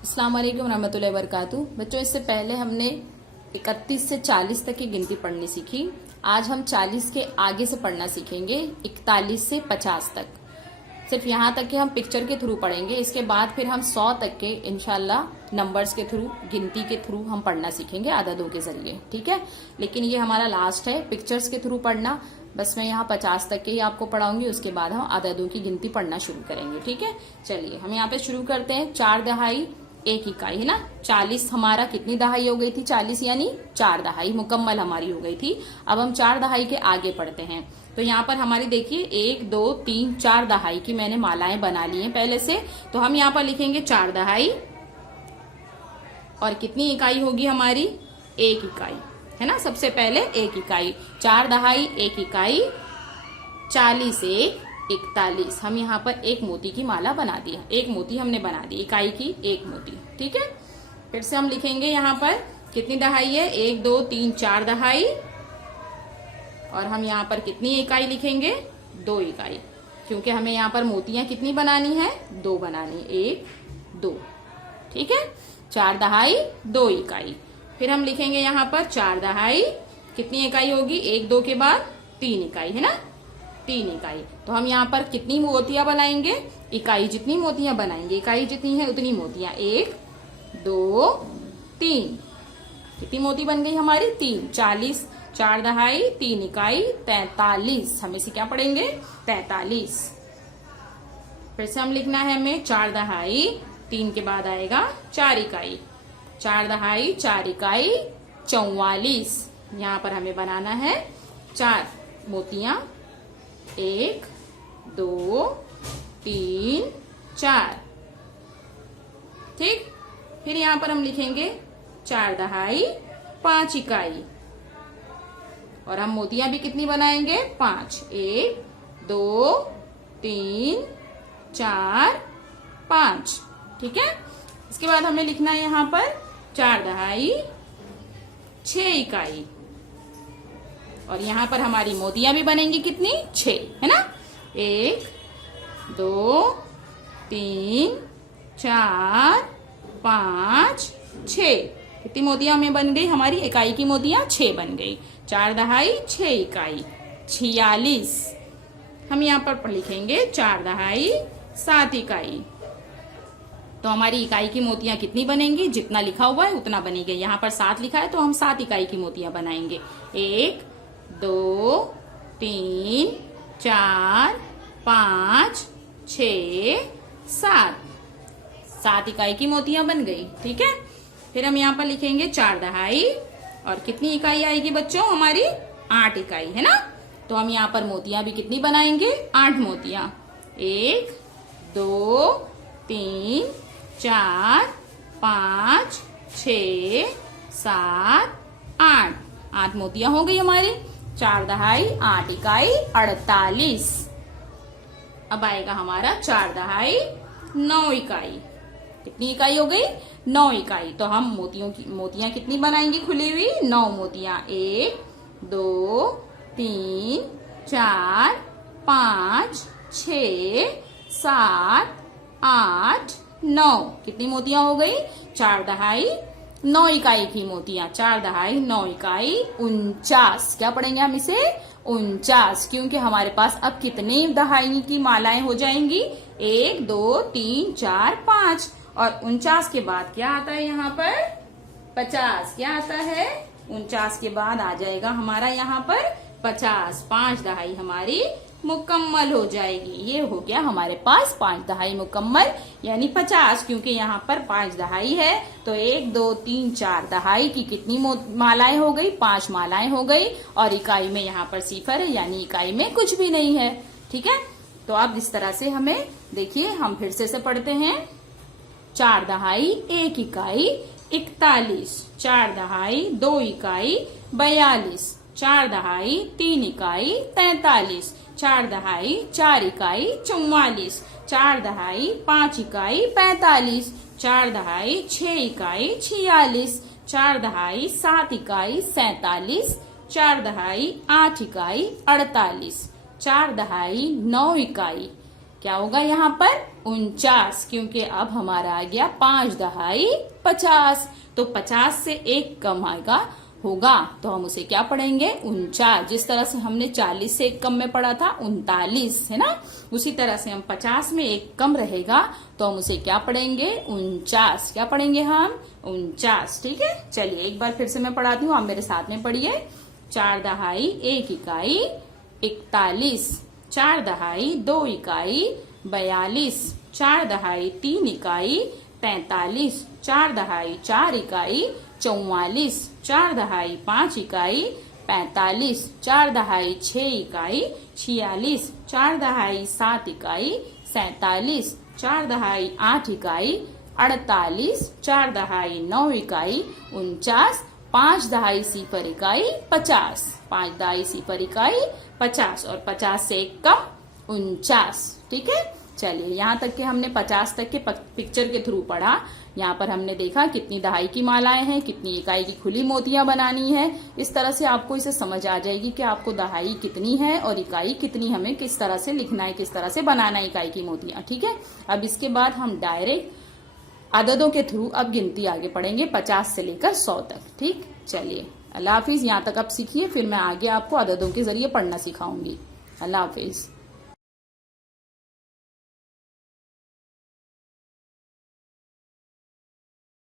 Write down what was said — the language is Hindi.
अस्सलाम वालेकुम रहमतुल्लाहि वबरकातुहू। बच्चों, इससे पहले हमने 31 से 40 तक की गिनती पढ़नी सीखी। आज हम 40 के आगे से पढ़ना सीखेंगे, 41 से 50 तक। सिर्फ यहाँ तक कि हम पिक्चर के थ्रू पढ़ेंगे। इसके बाद फिर हम 100 तक के इंशाल्लाह नंबर्स के थ्रू, गिनती के थ्रू हम पढ़ना सीखेंगे, आददों के जरिए। ठीक है, लेकिन ये हमारा लास्ट है पिक्चर्स के थ्रू पढ़ना। बस मैं यहाँ 50 तक के ही आपको पढ़ाऊंगी, उसके बाद हम आददों की गिनती पढ़ना शुरू करेंगे। ठीक है, चलिए हम यहाँ पे शुरू करते हैं। 4 दहाई 1 इकाई है ना। 40 हमारा कितनी दहाई हो गई थी? 40 यानी 4 दहाई मुकम्मल हमारी हो गई थी। अब हम 4 दहाई के आगे पढ़ते हैं। तो यहाँ पर हमारी देखिए 1 2 3 4 दहाई की मैंने मालाएं बना ली हैं पहले से। तो हम यहाँ पर लिखेंगे 4 दहाई और कितनी इकाई होगी हमारी? 1 इकाई है ना। सबसे पहले 1 इकाई, 4 दहाई 1 इकाई, 40 1 41। हम यहाँ पर एक मोती की माला बना दी है, एक मोती हमने बना दी, इकाई की एक मोती। ठीक है, फिर से हम लिखेंगे यहाँ पर कितनी दहाई है? 1 2 3 4 दहाई, और हम यहाँ पर कितनी इकाई लिखेंगे? 2 इकाई, क्योंकि हमें यहाँ पर मोतियां कितनी बनानी है? 2 बनानी, 1 2। ठीक है, 4 दहाई 2 इकाई। फिर हम लिखेंगे यहाँ पर 4 दहाई, कितनी इकाई होगी? 1 2 के बाद 3 इकाई है ना, 3 इकाई। तो हम यहाँ पर कितनी मोतियां बनाएंगे? इकाई जितनी मोतियां बनाएंगे, इकाई जितनी है उतनी मोतियां, 1 2 3। कितनी मोती बन गई हमारी? 3। 40, 4 दहाई 3 इकाई, 43। हम इसे क्या पढ़ेंगे? 43। फिर से हम लिखना है हमें 4 दहाई 3 के बाद आएगा 4 इकाई, 4 दहाई 4 इकाई, 44। यहाँ पर हमें बनाना है 4 मोतियां, 1 2 3 4। ठीक, फिर यहाँ पर हम लिखेंगे 4 दहाई 5 इकाई, और हम मोतियां भी कितनी बनाएंगे? 5। 1 2 3 4 5। ठीक है, इसके बाद हमें लिखना है यहाँ पर 4 दहाई 6 इकाई, और यहाँ पर हमारी मोतियां भी बनेंगी कितनी? 6 है ना। 1 2 3 4 5 6। कितनी मोतियां हमें बन गई? हमारी इकाई की मोतियां 6 बन गई। 4 दहाई 6 इकाई, 46। हम यहाँ पर लिखेंगे 4 दहाई 7 इकाई। तो हमारी इकाई की मोतियां कितनी बनेंगी? जितना लिखा हुआ है उतना बनेगी। यहाँ पर 7 लिखा है तो हम 7 इकाई की मोतियां बनाएंगे। 1 2 3 4 5 6 7। 7 इकाई की मोतियां बन गई। ठीक है, फिर हम यहाँ पर लिखेंगे 4 दहाई, और कितनी इकाई आएगी बच्चों हमारी? 8 इकाई है ना। तो हम यहाँ पर मोतियां भी कितनी बनाएंगे? 8 मोतियां, 1 2 3 4 5 6 7 8। 8 मोतियां हो गई हमारी। 4 दहाई 8 इकाई, 48। अब आएगा हमारा 4 दहाई 9 इकाई। कितनी इकाई हो गई? 9 इकाई। तो हम मोतियां कितनी बनाएंगे? खुली हुई 9 मोतियां, 1 2 3 4 5 6 7 8 9। कितनी मोतियां हो गई? 4 दहाई 9 इकाई की मोतियां, 4 दहाई 9 इकाई, 49। क्या पढ़ेंगे हम इसे? 49, क्योंकि हमारे पास अब कितनी दहाई की मालाएं हो जाएंगी? 1 2 3 4 5, और 49 के बाद क्या आता है यहाँ पर? 50। क्या आता है? 49 के बाद आ जाएगा हमारा यहाँ पर 50। 5 दहाई हमारी मुकम्मल हो जाएगी। ये हो गया हमारे पास 5 दहाई मुकम्मल, यानी 50, क्योंकि यहाँ पर 5 दहाई है। तो 1 2 3 4 दहाई की कितनी मालाएं हो गई? 5 मालाएं हो गई, और इकाई में यहाँ पर 0 है, यानी इकाई में कुछ भी नहीं है। ठीक है, तो अब इस तरह से हमें देखिए, हम फिर से पढ़ते हैं। 4 दहाई 1 इकाई, 41। 4 दहाई 2 इकाई, 42। 4 दहाई 3 इकाई, 43। 4 दहाई 4 इकाई, 44। 4 दहाई 5 इकाई, 45। 4 दहाई 6 इकाई, 46। 4 दहाई 7 इकाई, 47। 4 दहाई 8 इकाई, 48। 4 दहाई 9 इकाई, क्या होगा यहाँ पर 49, क्योंकि अब हमारा आ गया 5 दहाई 50। तो 50 से 1 कम आएगा होगा तो हम उसे क्या पढ़ेंगे 49। जिस तरह से हमने 40 से 1 कम में पढ़ा था 39, है ना, उसी तरह से हम 50 में 1 कम रहेगा तो हम उसे क्या पढ़ेंगे 49। क्या पढ़ेंगे हम 49। ठीक है, चलिए एक बार फिर से मैं पढ़ाती हूँ, आप मेरे साथ में पढ़िए। 4 दहाई 1 इकाई 41, 4 दहाई 2 इकाई 42, 4 दहाई 3 इकाई 43, 4 दहाई 4 इकाई 44, 4 दहाई 5 इकाई 45, 4 दहाई 6 इकाई 46, 4 दहाई 7 इकाई 47, 4 दहाई 8 इकाई 48, 4 दहाई 9 इकाई 49, 5 दहाई सिफर इकाई 50, 5 दहाई सिफर इकाई 50 और 50 से 1 कम 49। ठीक है, चलिए यहाँ तक के हमने 50 तक के पिक्चर के थ्रू पढ़ा। यहाँ पर हमने देखा कितनी दहाई की मालाएं हैं, कितनी इकाई की खुली मोतियां बनानी है। इस तरह से आपको इसे समझ आ जाएगी कि आपको दहाई कितनी है और इकाई कितनी, हमें किस तरह से लिखना है, किस तरह से बनाना है इकाई की मोतियां। ठीक है, अब इसके बाद हम डायरेक्ट अददों के थ्रू अब गिनती आगे पढ़ेंगे 50 से लेकर 100 तक। ठीक, चलिए अल्लाह हाफिज। यहाँ तक आप सीखिए, फिर मैं आगे आपको अददों के जरिए पढ़ना सिखाऊंगी। अल्लाह हाफिज।